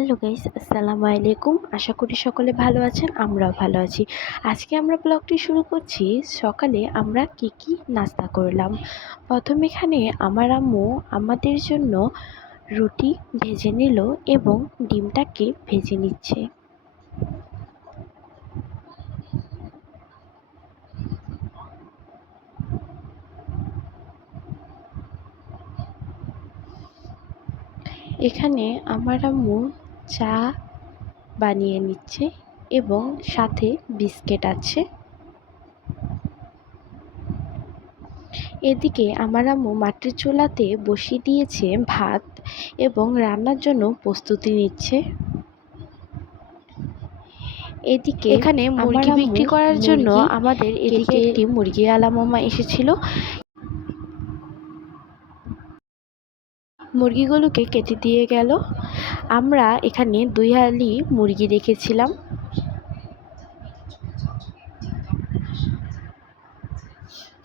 Hello guys আসসালামু আলাইকুম। আশা করি সকলে ভালো আছেন, আমরাও ভালো আছি। আজকে আমরা ব্লগটি শুরু করছি, সকালে আমরা কি কি নাস্তা করলাম। প্রথম এখানে আমার আম্মু আমাদের জন্য রুটি ভেজে নিল এবং ডিমটাকে ভেজে নিচ্ছে। এখানে আমার আম্মু চা বানিয়ে নিচ্ছে এবং সাথে বিস্কিট আছে। এদিকে আমার আম্মু মাটির চুলাতে বসিয়ে দিয়েছে ভাত এবং রান্নার জন্য প্রস্তুতি নিচ্ছে। এদিকে এখানে মুরগি বিক্রি করার জন্য আমাদের এদিকে একটি মুরগি আলা মামা এসেছিল। মুরগিগুলোকে কেটে দিয়ে গেল। আমরা এখানে দুই হালি মুরগি রেখেছিলাম।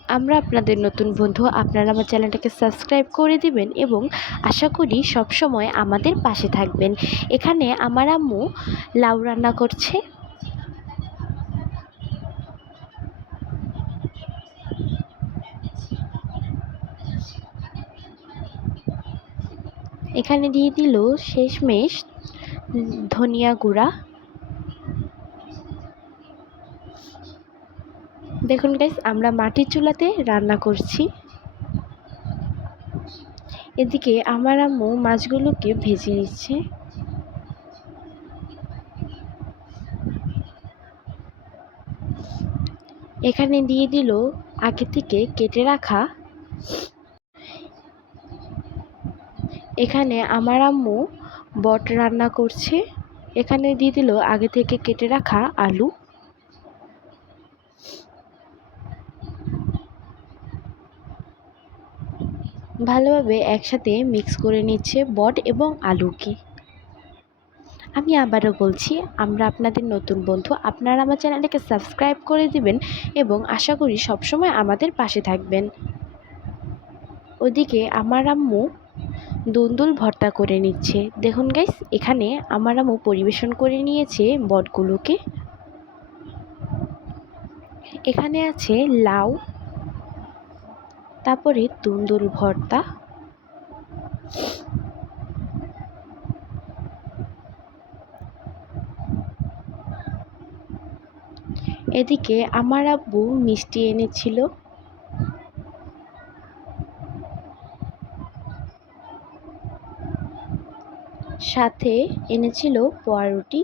আমরা আপনাদের নতুন বন্ধু, আপনারা আমার চ্যানেলটাকে সাবস্ক্রাইব করে দিবেন এবং আশা করি সব সময় আমাদের পাশে থাকবেন। এখানে আমার আম্মু লাউ রান্না করছে। এখানে দিয়ে দিল শেষমেশ ধনিয়া গুঁড়া। দেখুন গাইস আমরা মাটির চুলাতে রান্না করছি। এদিকে আমার আম্মু মাছগুলোকে ভেজে নিচ্ছে। এখানে দিয়ে দিল আগে থেকে কেটে রাখা এখানে আমার আম্মু বট রান্না করছে। এখানে দিয়ে দিল আগে থেকে কেটে রাখা আলু। ভালোভাবে একসাথে মিক্স করে নিচ্ছে বট এবং আলুকে। আমি আবারও বলছি, আমরা আপনাদের নতুন বন্ধু। আপনারা আমার চ্যানেলটাকে সাবস্ক্রাইব করে দিবেন এবং আশা করি সবসময় আমাদের পাশে থাকবেন। ওদিকে আমার আম্মু দুন্দুল ভর্তা করে নিচ্ছে। দেখুন গাইস এখানে আমার আম্মু পরিবেশন করে নিয়েছে বটগুলোকে। এখানে আছে লাউ, তারপরে দুন্দুল ভর্তা। এদিকে আমার আব্বু মিষ্টি এনেছিল। সাথে এনেছিল পাউরুটি